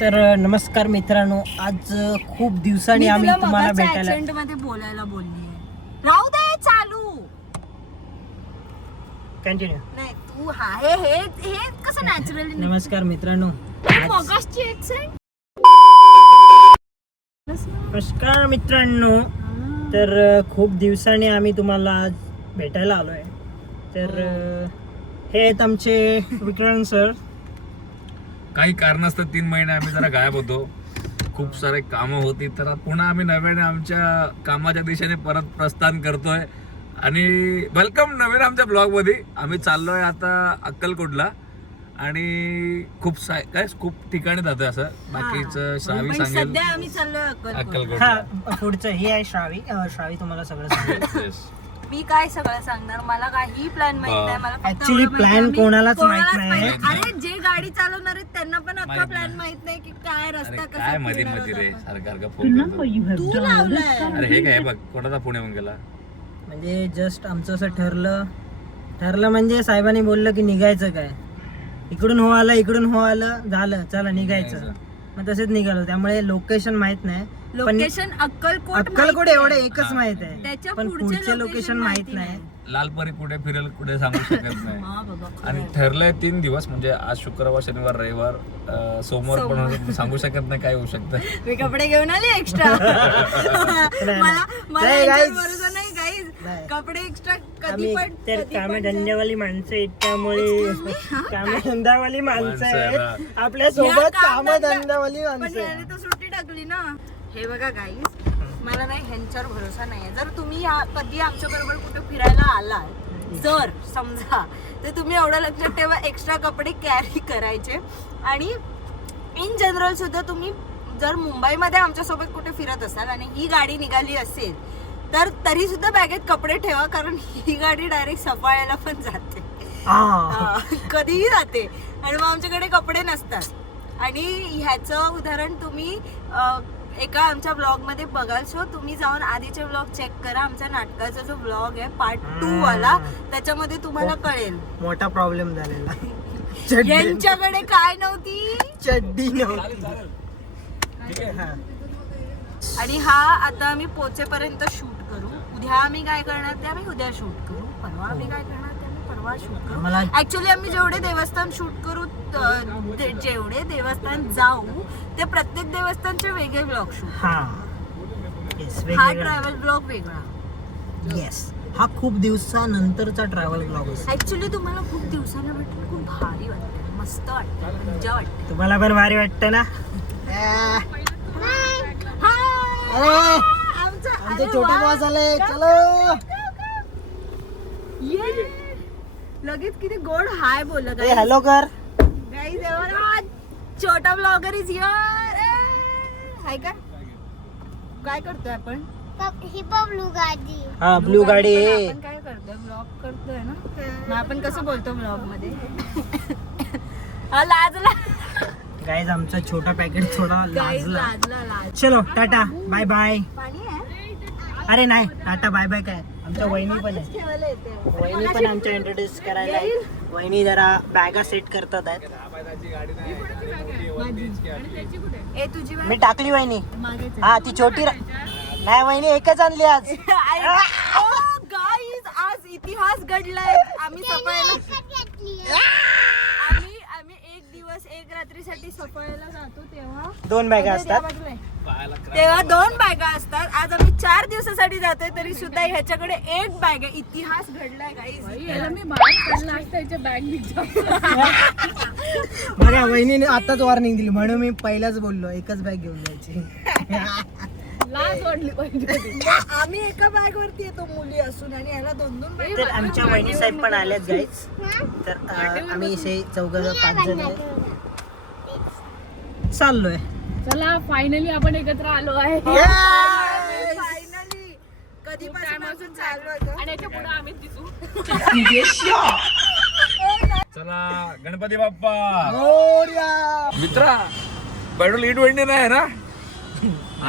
तर नमस्कार मित्रांनो, आज खूप दिवसांनी आम्ही तुम्हाला भेटायला मध्ये बोलायला बोलली. राहू दे चालू. कंटिन्यू. नाही तू हे कसं नॅचरली. नमस्कार मित्रांनो, मगासची ऍक्सेंट. नमस्कार मित्रांनो. तर खूप दिवसांनी आम्ही तुम्हाला आज भेटायला आलोय. तर हे आहेत आमचे विक्रांत सर. काही कारणास्तव 3 महिने आम्ही जरा गायब होतो. खूप सारे कामं होती, तर पुन्हा आम्ही नव्याने आमच्या कामाच्या दिशेने परत प्रस्थान करतोय. आणि वेलकम नवीन आमच्या ब्लॉग मध्ये. आम्ही चाललोय आता अक्कलकोटला आणि खूप ठिकाणी जातोय. असं बाकीचं श्रावी सांगेल. सध्या आम्ही चाललोय अक्कलकोट. हा पुढचं हे आहे श्रावी. श्रावी तुम्हाला सगळं सांगेल. मी काय सगळं सांगणार, मला काही प्लॅन माहित नाही. मला ऍक्च्युली प्लॅन कोणालाच माहित नाही. अरे जे गाडी चालवणार आहेत त्यांना पण अख्खा प्लॅन माहित नाही की काय रस्ता कसा काय मध्ये मध्ये रे सारखं फोन करतो. तू लावलाय. अरे हे काय बघ, कोणाचा फोन येऊन गेला. म्हणजे जस्ट आमचं असं ठरलं म्हणजे साहेबांनी बोललं की निघायचं काय, इकडून हो आलं झालं, चला निघायचं. मग तसेच निघालो. त्यामुळे लोकेशन माहित नाही. लोकेशन अक्कलकोट एवढं एकच माहित आहे, त्याच्या पण पुढचे लोकेशन माहित नाही. लालपरी कुठे फिरेल कुठे सांगू शकत नाही. आणि ठरलंय 3 दिवस, म्हणजे आज शुक्रवार, शनिवार, रविवार, सोमवार पण सांगू शकत नाही काय होऊ शकतं. मी कपडे घेऊन आले एक्स्ट्रा. मला भरोसा नाही गाईज. कपडे एक्स्ट्रा कधी पण तर कामधंद्यावाली माणसं आहेत, त्यामुळे कामधंदावाली माणसं आहेत आपल्या सोबत. कामधंदावाली माणसं पण तर सुट्टी टाकली ना. हे बघा गाईज, मला नाही ह्यांच्यावर भरोसा नाहीये. जर तुम्ही कधी आमच्या बरोबर कुठे फिरायला आलात, जर समजा, तर तुम्ही एवढं लक्षात ठेवा, एक्स्ट्रा कपडे कॅरी करायचे. आणि इन जनरल सुद्धा तुम्ही जर मुंबईमध्ये आमच्यासोबत कुठे फिरत असाल आणि ही गाडी निघाली असेल, तर तरी सुद्धा बॅगेत कपडे ठेवा, कारण ही गाडी डायरेक्ट सफाळ्याला पण जाते, कधीही जाते. आणि मग आमच्याकडे कपडे नसतात. आणि ह्याचं उदाहरण तुम्ही एका आमच्या ब्लॉग मध्ये बघाल. सो तुम्ही जाऊन आधीचे ब्लॉग चेक करा. आमच्या नाटकाचा जो ब्लॉग आहे पार्ट 2 वाला, त्याच्यामध्ये तुम्हाला कळेल. मोठा प्रॉब्लेम झालेला. यांच्याकडे काय नव्हती, चड्डी नव्हती. आणि हा आता आम्ही पोचेपर्यंत शूट करू. उद्या आम्ही काय करणार ते आम्ही उद्या शूट करू. परवा आम्ही काय करणार ते आम्ही परवा शूट करू. ऍक्च्युली आम्ही जेवढे देवस्थान शूट करू, जेवढे देवस्थान जाऊ, ते प्रत्येक देवस्थानचे वेगळे ब्लॉग शूट. हा ट्रॅव्हल ब्लॉग वेगळा. येस, हा खूप दिवसानंतरचा ट्रॅव्हल ब्लॉग असतो. ऍक्च्युली तुम्हाला खूप दिवसाला वाटतं, खूप भारी वाटतं, मस्त वाटतं, मजा वाटते. तुम्हाला पण भारी वाटतं ना. आमचे छोटे बॉस आले. चलो लगेच किती गोड हाय बोलत. हॅलो कर. छोटा ब्लॉगर इज हियर. हाय का, काय करतोय आपण? ही ब्लू गाडी. हा ब्लू गाडी. आपण काय करतोय, ब्लॉग करतोय ना. मग आपण कसं बोलतो ब्लॉग मध्ये? लाजला गाईज, आमचा छोटा पॅकेट थोडा लाजला. लाज. चलो टाटा बाय बाय. पाणी आहे. अरे नाही, टाटा बाय बाय काय. आमच्या वहिनी पण आहे. ठेवायला येते. वहिनी पण आमच्या इंट्रोड्यूस करायला आहे. वहिनी जरा बॅगा सेट करतात आहेत. ए तुझी मी टाकली वहिनी. मागेच हा ती छोटी नाही वहिनी, एकच आणली आज. गाईज, आज इतिहास घडलाय. आम्ही सफाळ्याला आम्ही एक दिवस एक रात्रीसाठी सफाळ्याला जातो तेव्हा 2 बॅगा असतात. तेव्हा 2 बॅगा असतात. आज आम्ही 4 दिवसासाठी जातोय, तरी सुद्धा ह्याच्याकडे 1 बॅग आहे. इतिहास घडलाय गाईज. बघा वहिनीने आताच वॉर्निंग दिली, म्हणून मी पहिलाच बोललो एकच बॅग घेऊन जायची. लाज वाटली पाहिजे. आम्ही एका बॅग वरती येतो मुली असून, आणि ह्याला 2-2 बॅग. तर आमच्या वहिनी साहेब पण आल्यात गाईज. तर आम्ही इथे 4-5 जण चाललोय. चला फायनली आपण एकत्र आलो आहे. फायनली कधीपासून चालू होतं. आणि याच्या पुढे आम्ही दिसू. चला गणपती बाप्पा. मित्रा, पेट्रोल E20 नाही ना.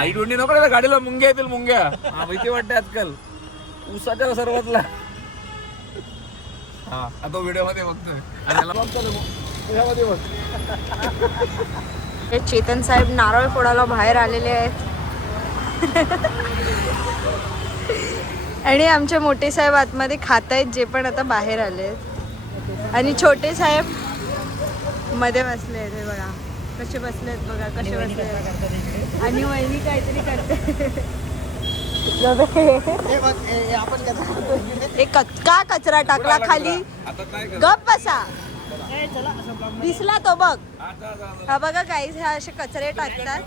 E20 नको ना, गाडीला मुंग्या येतील. मुंग्या भीती वाटते आजकाल उसाच्या सर्वातला. हा तो व्हिडिओ मध्ये बघतोय. आणि याला बघतो बघ. हे चेतन साहेब नारळ फोडायला बाहेर आलेले आहेत. आणि आमचे मोठे साहेब आतमध्ये खात आहेत, जे पण आता बाहेर आले आहेत. आणि छोटे साहेब मध्ये बसले आहेत. हे बघा कसे बसले आहेत, बघा कसे बसले आहेत. आणि वहिनी काहीतरी करते. का कचरा टाकला खाली? गप बसा. दिसला तो बघ. हा बघा गाईज, हे असे कचरे टाकतात.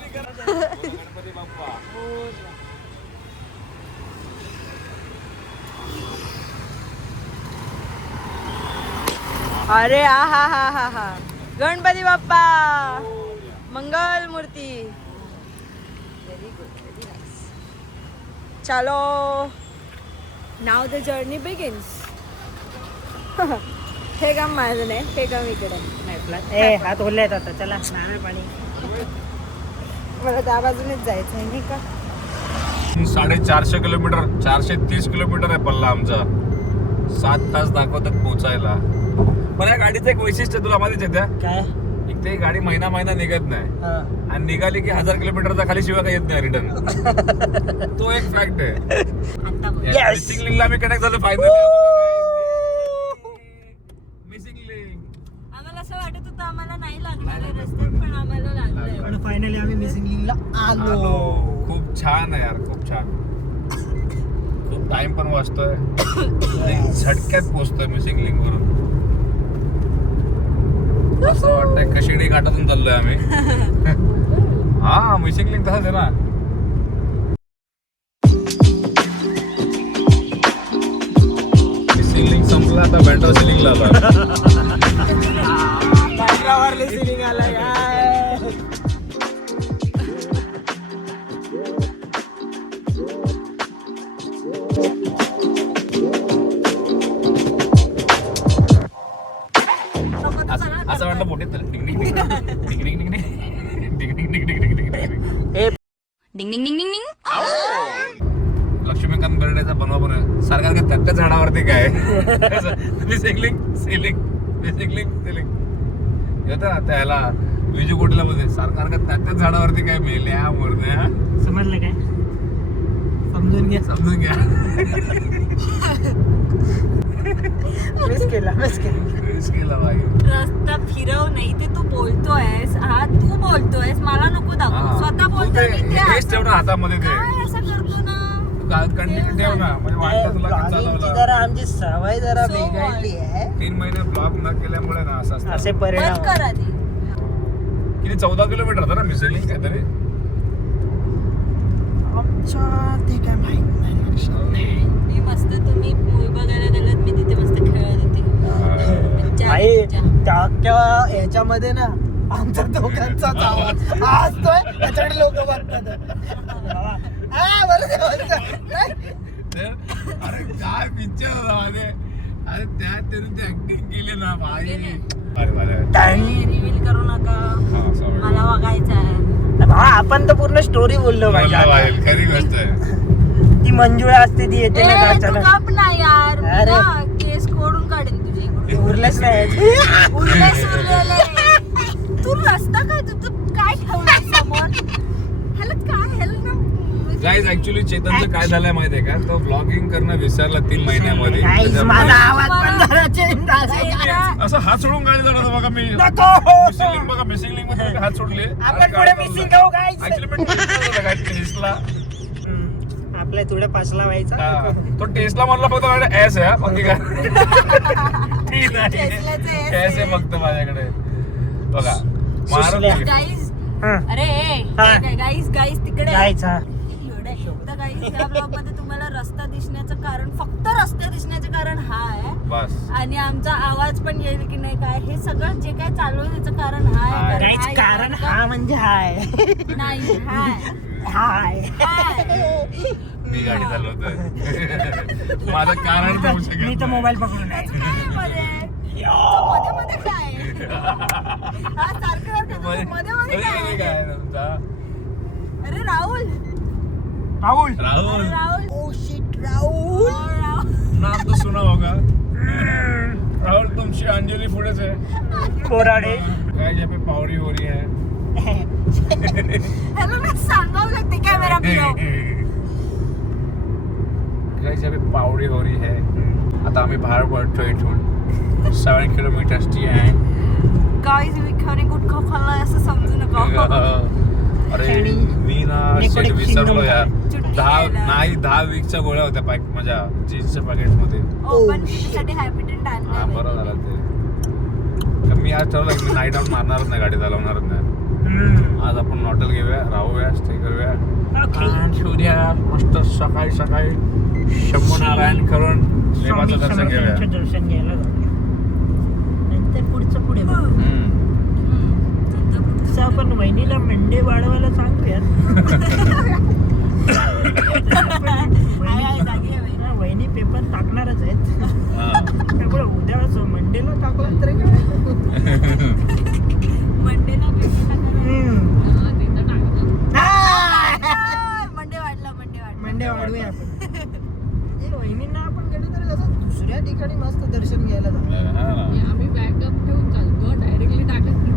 अरे हा हा हा हा हा, गणपती बाप्पा मंगल मूर्ती. Very good, very nice. चलो नाव द जर्नी बिगिन्स. हे काम माझं नाही, हे काम इकडे. हात ओले आहेत आता, चला नारळ पाणी. मला त्या बाजूनेच जायचं आहे नाही का. 450 किलोमीटर, 430 किलोमीटर आहे पल्ला आमचा. 7 तास दाखवतात पोहोचायला. पण या गाडीचं एक वैशिष्ट्य तुला माहितीच आहे त्या, काय? एक ते गाडी महिना निघत नाही, आणि निघाली की 1000 किलोमीटरचा खाली शिवाय काही येत नाही रिटर्न. तो एक फॅक्ट आहे. मिसिंग लिंकला आम्ही कनेक्ट झालो फायनली. मिसिंग लिंक आम्हाला असं वाटत होतं आम्हाला नाही लागणार आहे रस्त्यात, पण आम्हाला लागलंय. पण फायनली आम्ही मिसिंग लिंकला आलो. खूप छान आहे यार, खूप छान. खूप टाइम पण वाचतोय, झटक्यात पोहोचतोय मिसिंग लिंक वरून. असं वाटतंय कशिडी घाटातून चाललोय आम्ही. हा, मिसिंग लिंक तसाच आहे ना. मिसिंग लिंक संपला, आता बँड्रा सिलिंगला आलो. बँड्रावरली सिलिंग आला काय? असं वाटलं मोठे डिंग डिंग डिंग डिंग. लक्ष्मीकांत बेर्डेचा बनवा सरकार का त्या झाडावरती काय missing link ceiling, missing link ceiling येतं ना त्याला विजू कोटीला मध्ये सरकार का त्या झाडावरती काय मेल्या मुरण्या. समजलं काय? समजून घ्या, समजून घ्या. मिस केला बाई. रस्ता फिरव नाही ते तू बोलतोयस. हा तू बोलतोयस, मला नको दाखव. स्वतः बोलतोय मी ते हेच ठेव ना हातामध्ये ते. काय असं करतो ना. कंटिन्यू ठेव ना, म्हणजे वाटतं तुला की चालवलं. जरा आमची सवय जरा बिघडली आहे. 3 महिने ब्लॉक न केल्यामुळे ना असं असतं. असे बंद परिणाम. कर आधी. किती 14 किलोमीटर होतं ना मिसिंग लिंक काहीतरी. ते काय माहित नाही. मी मस्त, तुम्ही मूवी बघायला गेलात, मी तिथे मस्त खेळत होते. याच्यामध्ये ना आमच्या दोघांचाच आवाज असतोय, त्याच्याकडे लोक बघतात. अरे काय पिक्चर होता माझे. अरे त्यात त्यांनी ते ऍक्टिंग केली ना भाई. रिव्हील करू नका, मला बघायचं आहे. आपण तर पूर्ण स्टोरी बोललो पाहिजे. खरी गोष्ट आहे. ती मंजुळा असते, ती येते ना तू अचानक. काप ना यार, अरे. ना, केस कोडून काढेन तुझे इकडून. उरलंच नाही. उरलेले. तू रस्ता काय तुझं काय ठेवलं समोर? ह्याला काय ह्याला ना. गाईज ऍक्च्युली चेतनचं काय झालंय माहितीये का, तो ब्लॉगिंग करणं विसरला 3 महिन्यामध्ये. Guys, माझा आवाज पण जरा चेंज झाला. असं हात सोडून गाडी जाणार बघा मी. नको. मिसिंग लिंक बघा, मिसिंग लिंक मध्ये हात सोडले. आपण पुढे मिसिंग घेऊ guys. ऍक्च्युली मी टेस्ला, आपल्या थोडं पासला व्हायचा. तो टेस्ला म्हणला फक्त माझ्याकडे एस आहे, बाकी काय ठीक आहे. टेस्लाचं S एस आहे फक्त माझ्याकडे बघा. मारुती. गाईज, हा. अरे गाईज तिकडे जायचा. गाईज, या ब्लॉग मध्ये तुम्हाला रस्ता दिसण्याचं कारण, फक्त रस्ते दिसण्याचं कारण हा आहे. बस. आणि आमचा आवाज पण येईल की नाही काय, हे सगळं जे काय चालू आहे त्याचं कारण हा आहे. Guys, कारण हा म्हणजे हाय. नाही हाय हाय. मी गाडी चालवतोय. माझं कारण तर होऊ शकत मी तर नाही. मोबाईल पकडून आहे. मध्ये मध्ये काय हा सारखं मध्ये काय काय. आहे तुमचा? अरे राहुल राहुल. Rahul oh shit Rahul. नाम तो सुना होगा. राहुल तुमची अंजली पुढेच आहे. कोराडे. काय जहाँ पे पावरी हो रही है. ह्याला ना सांगावं लागते कॅमेरा फिरव. गाइस अभी पावडी हो रही है. आता आम्ही बाहेर पडतोय इथून 7 किलोमीटर्सची आहे. गाईज विखाने गुटखा खाल्लाय असं समजू नका. अरे मी ना Nicotine शेट विसरलो यार. चुटकी 10 वीकच्या गोळ्या होत्या पॅक माझ्या जीन्सच्या पॅकेट मध्ये. पण साठी हॅबिटेंट हा आणलं. बरं झालं ते. तर मी आज ठरवलं की मी नाईट आउट मारणारच नाही, गाडी चालवणारच नाही. आज आपण हॉटेल घेऊया, राहूया, स्टे करूया आणि उद्या मस्त सकाळी सकाळी शंभू नारायण करून देवाचं दर्शन घेऊया. दर्शन घ्यायला जाऊया. नंतर पुढचं पुढे बघू. तसं आपण वहिनीला मंडे वाढवायला सांगूया. वहिनी पेपर टाकणारच आहेत. त्यामुळे उद्या असं मंडेला टाकलं तरी काय. मंडेला मंडे वाढवूया आपण. वहिनींना आपण गेलो तर कसं दुसऱ्या ठिकाणी मस्त दर्शन घ्यायला जाऊया. आम्ही बॅकअप ठेवून चालतो, डायरेक्टली टाकत नाही.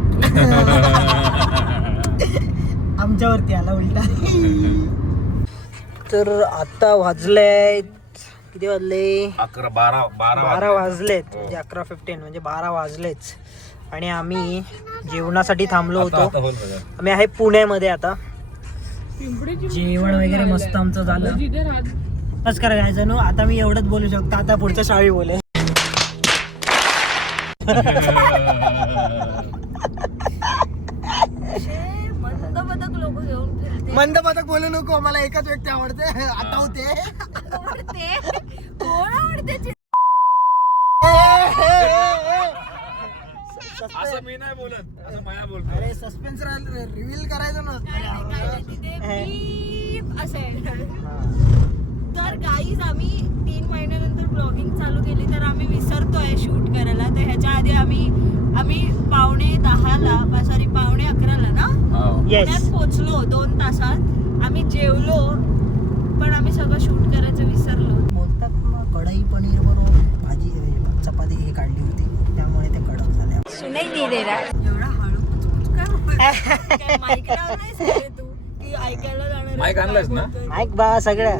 आमच्यावरती आला उलटा. तर आता वाजले किती वाजले? 12 वाजलेत. म्हणजे 11:15 म्हणजे 12 वाजलेच. आणि आम्ही जेवणासाठी थांबलो होतो. आम्ही आहे पुण्यामध्ये आता. पिंपरीची जेवण वगैरे मस्त आमचं झालं. जिथे राहत बस करा काय जणू. आता मी एवढंच बोलू शकतो. आता पुढच्या शाळी बोले. मंद बदक लोक घेऊन फिरते. मंद पदक बोलू नको. मला एकच व्यक्ती आवडते. आठवते. आवडते. कोण आवडते? असं मी नाही बोलत, असं माया बोलतो. अरे सस्पेन्स रिव्हील करायचं तिथे नसतं. बीप असेल. तर गाईज आम्ही 3 महिन्यानंतर ब्लॉगिंग चालू केली, तर आम्ही विसरतोय शूट करायला. तर ह्याच्या आधी आम्ही 11:30 ना येस. पुण्यात पोहोचलो. 2 तासात आम्ही जेवलो, पण आम्ही सगळं शूट करायचं विसरलो. बोलतात मग कढई पनीर बरोबर भाजी चपाती हे काढली होती, त्यामुळे ते कडक झाले. एवढा हळू पुचपुच काय बोलतोय? काय माईक लावलायस रे तू की ऐकायला जाणार आहे? माईक आणलायस ना? माईक बा सगळ्या.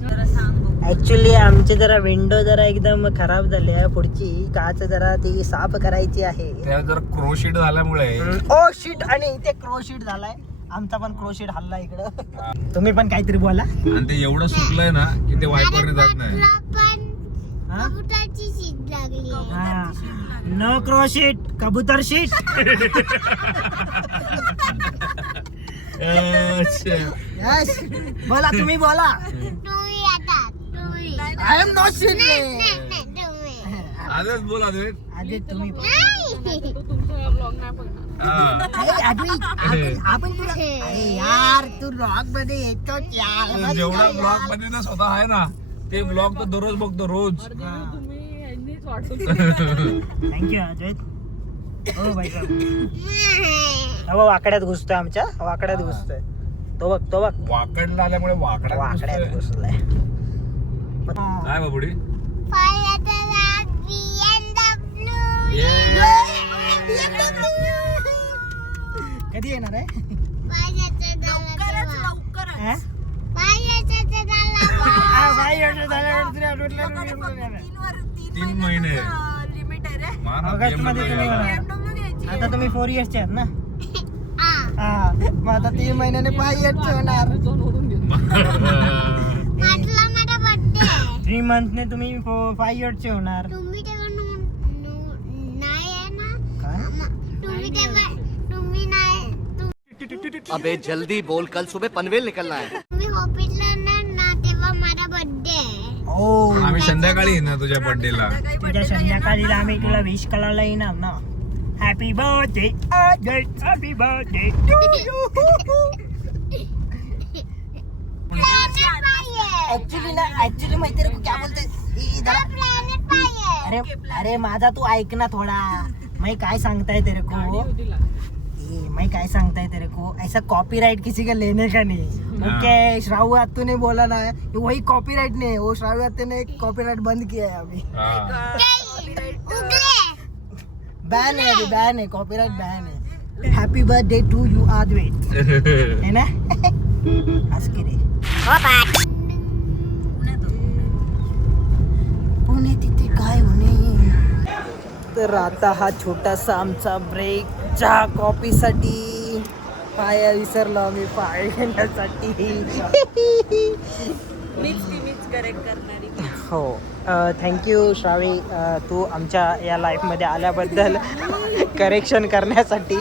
जरा सांग बघू. ऍक्च्युली आमची जरा विंडो जरा एकदम खराब झाली आहे. पुढची काच जरा ती साफ करायची आहे. त्या जर क्रोशीट झाल्यामुळे ओ शीट. आणि इथे क्रोशीट झालाय. आमचा पण क्रोशीट हल्ला इकडं. तुम्ही पण काहीतरी बोला. आणि ते एवढं सुकलंय ना की ते वायपरने जात नाही. हा? कबुतरची शीट लागली आहे. हा. न क्रोशीट कबूतर शीट. अच्छा. यस. बोला तुम्ही बोला. तुम्ही आता तुम्ही आय एम नॉट शीट. नाही तुम्ही आजच बोल आधी. आधी तुम्ही बोला. नाही. तो तुमचा ब्लॉग नाही बघणार. अरे आधी आपण तुला. अरे यार तू ब्लॉग मध्ये येतो यार. जेवढा ब्लॉग मध्ये ना स्वतः आहे ना ते ब्लॉग तर दररोज बघतो रोज. तुम्ही यांनीच वाटून थँक्यू अजय. हो बाई साहेब. वाकड्यात घुसतोय. आमच्या वाकड्यात घुसतोय. तो बघ वाकडला आल्यामुळे वाकड्यात वाकड्यात घुसलाय. काय बाबुडी? पायाचा BMW. कधी येणार आहे? पायाचा लवकरच हा? लवकरच. पायाचा हा, बाई, एवढं झाल्यावर तरी आठवलं. 3 महिने. लिमिट आहे रे. मारा ऑगस्ट मध्ये तुम्ही BMW. होणार. BMW घ्यायची. आता तुम्ही 4 इयर्सचे आहात ना. हा. हा मग आता 3 महिन्याने 5 इयर्सचे होणार. दोन ओढून घेतो. म्हटलं माझा बर्थडे 3 मंथने तुम्ही 5 इयर्सचे होणार. तुम्ही तेव्हा नाही आहे ना. काय? तुम्ही तेव्हा तुम्ही नाही अबे जल्दी बोल, कल सुबह पनवेल निकलना है। तुम्ही ऑफिसला ना तेव्हा माझा बर्थडे आहे. ओ आम्ही संध्याकाळी येणार तुझ्या बर्थडेला. तुझ्या संध्याकाळीला आम्ही तुला विश करायला येणार ना. Happy birthday Ajay. Happy birthday to you. Actually माहिती रे क्या बोलते. प्लॅनेट पाहिजे. अरे माझा तू ऐक ना थोडा. मैं काय सांगताय तेरे को. मैं काय सांगता है तेरे को, ऐसा कॉपीराइट किसी का लेने का नहीं. ओके श्रावू आत्तू ने बोला ना वही कॉपीराइट नहीं है. वो श्रावू आत्तू ने कॉपीराइट बंद किया है अभी. उगले. बैन है अभी. बैन है. कॉपीराइट बैन है. हॅपी बर्थडे टू यू अद्वैत है ना आज की रे पुणे तिथे काय होणे. तर आता हा छोटासा आमचा ब्रेक चहा कॉफी साठी. पाय विसरलो आम्ही पाय घेण्यासाठी. मीच करेक्ट करणारी. हो थँक्यू श्रावी, तू आमच्या या लाईफमध्ये आल्याबद्दल करेक्शन करण्यासाठी.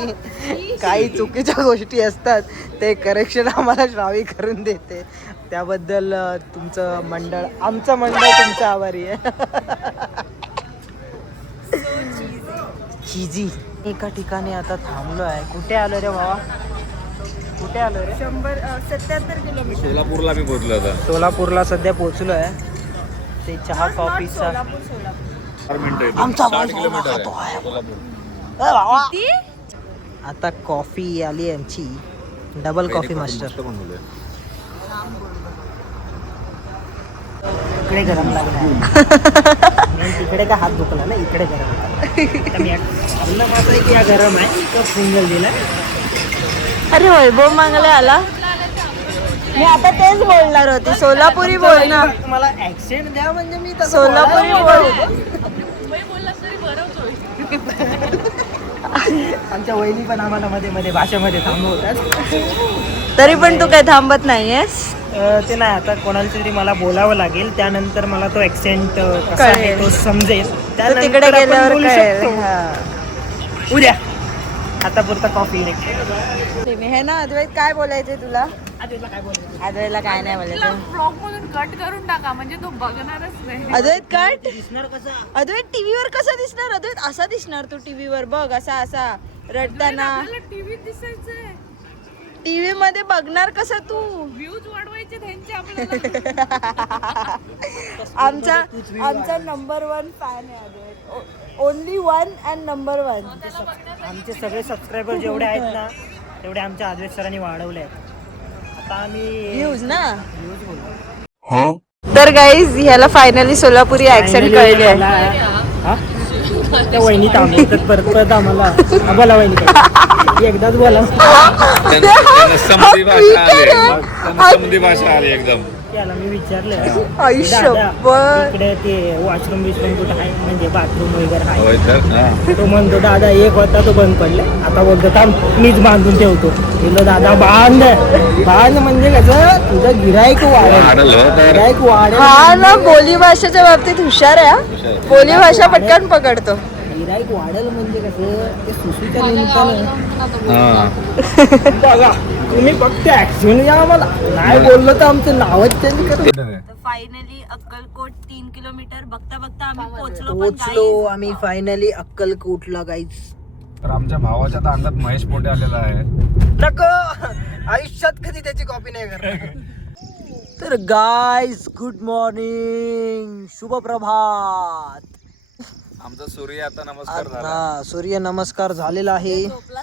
काही चुकीच्या गोष्टी असतात ते करेक्शन आम्हाला श्रावी करून देते. त्याबद्दल तुमचं मंडळ, आमचं मंडळ तुमचं आभारी आहे. चीजी. एका ठिकाणी आता थांबलो आहे. कुठे आलो रे बाबा, कुठे आलो रे? 177 किलोमीटर. सोलापूरला मी पोहोचलो आता. सोलापूरला सध्या पोहोचलो आहे. ते चहा कॉफीचा सोलापूर आमचा 60 किलोमीटर आहे सोलापूर. आता कॉफी आली आमची डबल कॉफी मास्टर. इकडे गरम लागला. तिकडे का हात दुखला ना, इकडे गरम लागला. मात्र की या गरम आहे. कप सिंगल दिला. अरे वैभव मांगले आला. मी आता तेच बोलणार होते. सोलापुरी बोल ना. मला ऍक्सेंट द्या म्हणजे मी तसं सोलापुरी बोलायला बोल. आमच्या वहिनी पण आम्हाला मध्ये मध्ये भाषेमध्ये थांबवतात. तरी पण तू काय थांबत नाहीयेस. ते नाही, आता कोणाला तरी मला बोलावं लागेल. त्यानंतर मला तो ऍक्सेंट कसा आहे तो समजेल. तू तिकडे आपण गेल्यावर बोलू कळेल. शकतो. हा. उद्या आता पुरता कॉफी. हे ना अद्वैत, काय बोलायचंय तुला? काय बोलायचं? अद्वैतला काय नाही बोलायचं. ब्लॉग मधून कट करून टाका म्हणजे तो बघणारच नाही. अद्वैत कट. दिसणार कसा? अद्वैत टीव्हीवर कसा दिसणार? अद्वैत असा दिसणार तू टीव्हीवर. बघ असा रडताना. आपल्याला टीव्हीत दिसायचंय. टीव्ही मध्ये बघणार कसा तू? व्ह्यूज वाढवायचे त्यांचे आपल्याला. आमचा नंबर 1 फॅन आहे अद्वैत. Only 1 and number 1. आमचे सगळे सबस्क्रायबर जेवढे आहेत ना तेवढे आमच्या अद्वैत सरांनी वाढवले आहेत. आता आम्ही व्ह्यूज ना. व्ह्यूज बोलतो. तर गाईज ह्याला फायनली सोलापुरी ऍक्सेंट कळली आहे. हा? त्या वहिनी थांबवतात परत आम्हाला. बोला वहिनी, एकदाच बोला. त्यांना समधी भाषा आली. त्यांना समधी भाषा आली एकदम. त्याला मी विचारलं आयुष्यभर. इकडे ते वॉशरूम बिशरूम कुठे आहे म्हणजे बाथरूम वगैरे आहे. होय तर हा. तो म्हणतो दादा एक होता तो बंद पडला. आता बोलतो थांब मीच बांधून ठेवतो. बोललो दादा बांध म्हणजे कसं तुझं गिराईक वाढेल. वाढलं हो तर. गिराईक वाढेल. हा ना, बोली भाषेच्या बाबतीत हुशार आहे हा. बोली भाषा पटकन पकडतो. गिराईक वाढेल म्हणजे कसं ते सुशीच्या निमित्तानं. हा. बघा तुम्ही फक्त ऍक्शन घ्या. आम्हाला नाही बोललो तर आमचं नावच चेंज करू. फायनली अक्कलकोट 3 किलोमीटर बघता बघता आम्ही पोहोचलो आम्ही फायनली अक्कलकोटला गाईज. तर आमच्या भावाच्या तर अंगात महेश पोटे आलेला आहे. नको आयुष्यात कधी त्याची कॉपी नाही करणार. तर गाईज गुड मॉर्निंग, शुभ प्रभात. आमचा सूर्य आता नमस्कार झाला. आता सूर्य नमस्कार झालेला आहे. नाही झोपला.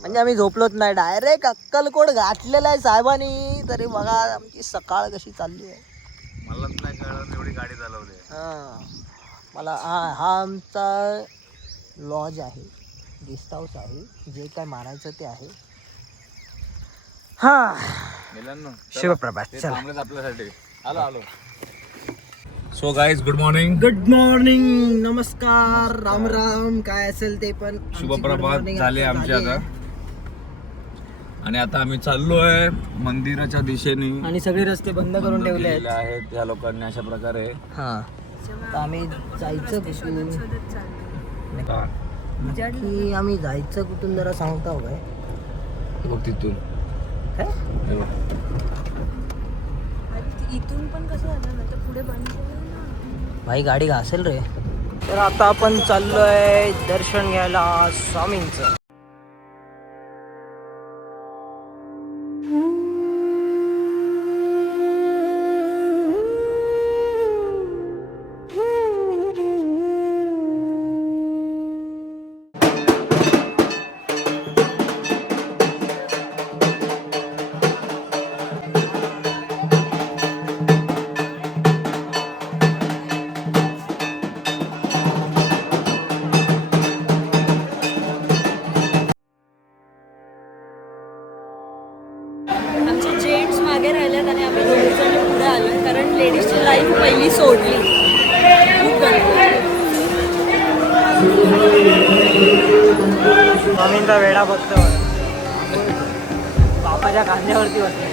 म्हणजे आम्ही झोपलोच नाही, डायरेक्ट अक्कलकोट गाठलेला आहे साहेबांनी. तरी बघा आमची सकाळ कशी चालली आहे. मलाच नाही कळलं एवढी गाडी चालवली. मला हा आमचा लॉज आहे, गेस्ट हाऊस आहे. जे काय मारायचं ते आहे. हा शिवप्रभात. चला थांबलेत आपल्यासाठी. आलो. So guys good morning. Good morning, नमस्कार, राम राम, काय असेल ते पण. शुभप्रभात झाले आमचे आता. आणि आता आम्ही चाललोय मंदिराच्या दिशेने. आणि सगळे रस्ते बंद करून ठेवले आहेत या लोकांनी अशा प्रकारे. हा, तर आम्ही जायचं कुठून नक्की, आम्ही जायचं कुठून जरा सांगता काय? बघ तिथून काय हे बघ. इथून पण कसं झालं ना तर पुढे बंद केलं ना. भाई गाडी घासेल रे. तर आता आपण चाललोय दर्शन घ्यायला स्वामींचं. आमचे जेंट्स मागे राहिलेत आणि आम्ही दोघीजण पुढे आलोय कारण लेडीजची लाईन पहिली सोडली. खूप गर्दी. स्वामींचा वेळा बघतो बापाच्या कांद्यावरती बसले.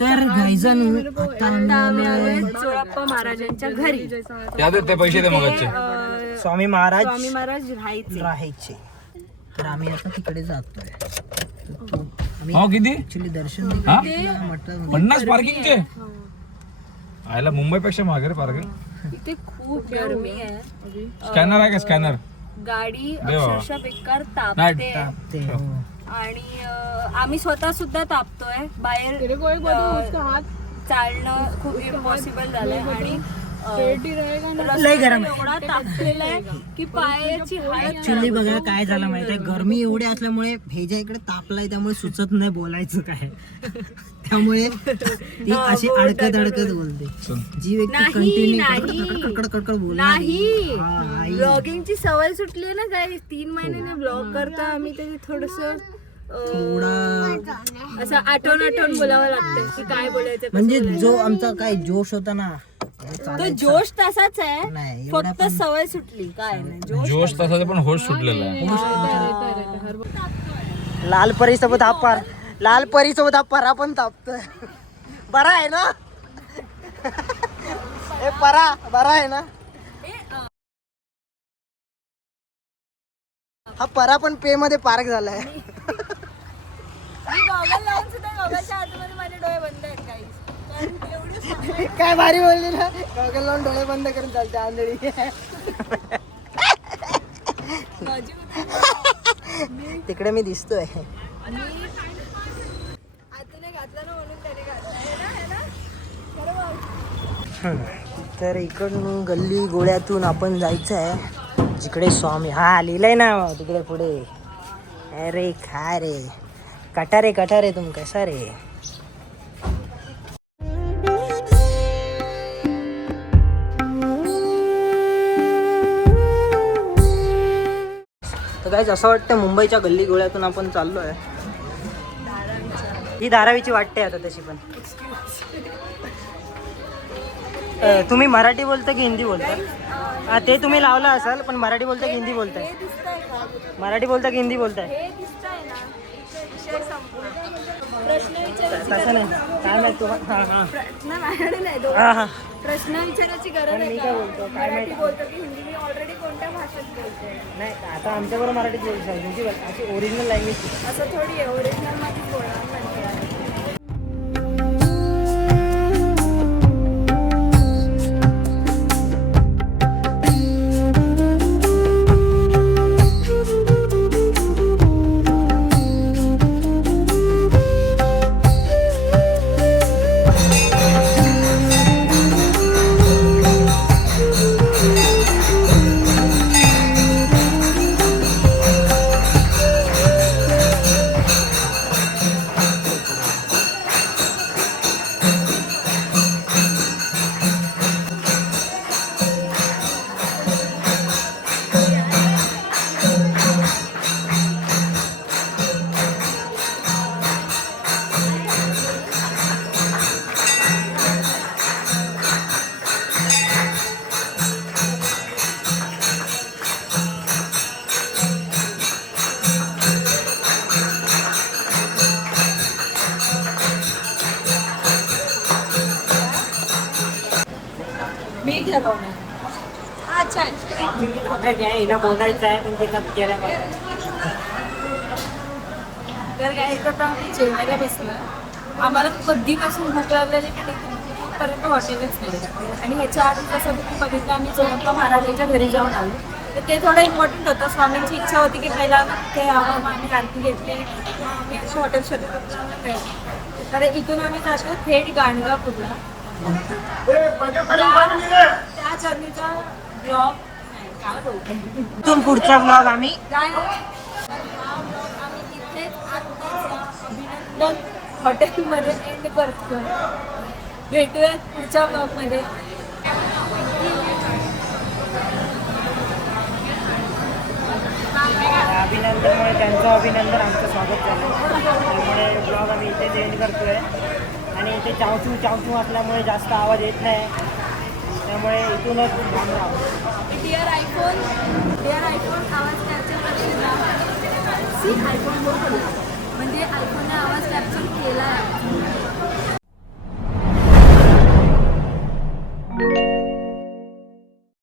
तर गाईजांनो आता आम्ही आलोय चोळप्पा महाराजांच्या घरी. त्यात ते पैसे दे मगचे. स्वामी महाराज स्वामी महाराज राहायचे. तर आम्ही आता तिकडे जातोय. हो किती ऍक्च्युली दर्शन हा? म्हटलं 50 पार्किंगचे. आयला मुंबईपेक्षा महाग रे पार्किंग. इथे खूप गरमी आहे. स्कॅनर आहे का स्कॅनर? गाडी देवा. अक्षरशः बेकार नाही. तापते ते हो. आणि आम्ही स्वतः सुद्धा तापतोय. बाहेर तेरे को एक बात उसका हाथ चालणं खूप इम्पॉसिबल झालंय आणि स्ट्रेट ही रहेगा ना. लय गरम आहे. एवढा तापलेला आहे की पायाची हालत ऍक्च्युली बघा काय झालं माहितीये, गरमी एवढी असल्यामुळे भेजा इकडे तापलाय त्यामुळे सुचत नाही बोलायचं काय. त्यामुळे ती अशी अडकत अडकत बोलते. जी व्यक्ती नाही, कंटिन्यू कडकड बोलणार नाही. आई. ब्लॉगिंगची सवय सुटली आहे ना काय. 3 महिन्याने ब्लॉग करता आम्ही तरी थोडस थोडा असं आठवण बोलावं लागतं की काय बोलायचं कसं म्हणजे बोलायचं. जो आमचा काय जोश होता ना तो जोश तसाच आहे. नाही, एवढा फक्त सवय सुटली. काय नाही जोश तसा पण होश सुटलेला आहे. लाल परी सोबत हा पार, लाल परी सोबत हा परा पण तापतोय. बरा आहे ना ए परा बरा आहे ना. हा परा पण पे मध्ये पार्क झालाय. मी गॉगल लावून सुद्धा गॉगलच्या आतमध्ये माझे डोळे बंद आहेत काही. कारण एवढी काय भारी बोलली ना. गॉगल लावून डोळे बंद करून चालते आंधळी. माझी तिकडे मी दिसतोय. आतूने घातला ना म्हणून त्याने घातला. तर इकडून गल्ली गोळ्यातून आपण जायचं आहे जिकडे स्वामी. हा लिहिलंय ना तिकडे पुढे. अरे खा रे कटारे तुम कैसा रे. तर काय असं वाटतं मुंबईच्या गल्ली गोळ्यातून आपण चाललोय. ही धारावीची वाटते आता तशी पण. तुम्ही मराठी बोलता की हिंदी बोलता? हा ते तुम्ही लावलं असाल पण मराठी बोलता की हिंदी बोलताय? हे दिसतंय का? मराठी बोलता की हिंदी बोलताय? हे दिसतंय ना. विषय संपला. प्रश्न विचारायची तसं नाही काय नाही तुम्हाला. हां हां प्रश्न माझ्याकडे नाही. हां हां प्रश्न विचारायची गरज पण आहे मी का? काय बोलतो काय मराठी माहिती. बोलतो की हिंदी? मी ऑलरेडी कोणत्या भाषेत बोलते? नाही आता आमच्याबरोबर मराठीत बोलू शकतो. तुमची अशी ओरिजिनल लँग्वेज. असं थोडी आहे. ओरिजिनल मध्ये बोलणार नाही. मी ठरवणार. हा छान. हिला बोलायचं आहे पण तिला केल्या तर काय तर आम्ही जेवायला बसलो. आम्हाला कधीपासून भूक लागलेली की आतापर्यंत हॉटेलच नाही. आणि ह्याच्या आधी जसं तुम्ही बघितलं आम्ही जोडप्पा महाराजांच्या घरी जाऊन आलो, तर ते थोडं इम्पॉर्टंट होतं. स्वामींची इच्छा होती की पहिला ते यावं, मग आम्ही आरती घेतली, मग आम्ही हॉटेल शोधलं. तर इथून आम्ही जातो थेट गाणगापूरला. त्या जर्नीचा ब्लॉग काय बोलतो इथून पुढचा ब्लॉग आम्ही काय आम्ही इथेच आत्ताच अभिनंदन हॉटेलमध्ये एंड करतो. भेटूयात पुढच्या ब्लॉगमध्ये. अभिनंदनमुळे त्यांचं अभिनंदन आमचं स्वागत झालं. त्यामुळे ब्लॉग आम्ही इथेच एंड करतोय. आणि इथे चावचू असल्यामुळे जास्त आवाज येत नाही, त्यामुळे इथूनच थांब राहा. डिअर आयफोन आवाज कॅप्चर करशील ना? सी आयफोन बोल, म्हणजे आयफोनने आवाज कॅप्चर केला आहे.